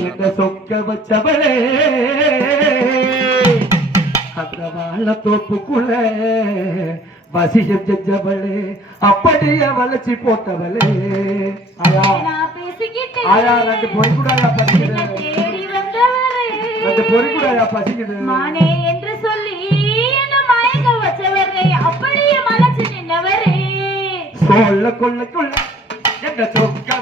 என்ன சொக்க வச்சவளே அந்த வாழ தோப்புக்குள்ள வசியம் செஞ்சவளே அப்படியே வளைச்சி போட்டவளே ஆயா ஆயா ரெண்டு பொறிக்கூடாயா பசிக்குது ரெண்டு பொறிக்கூடாயா பசிக்குது மானே என்று சொல்லி என்ன மயங்க வச்சவரே அப்படியே மலைச்சு நின்னவரே சொல்ல கொள்ள கொள்ள என்ன சொக்க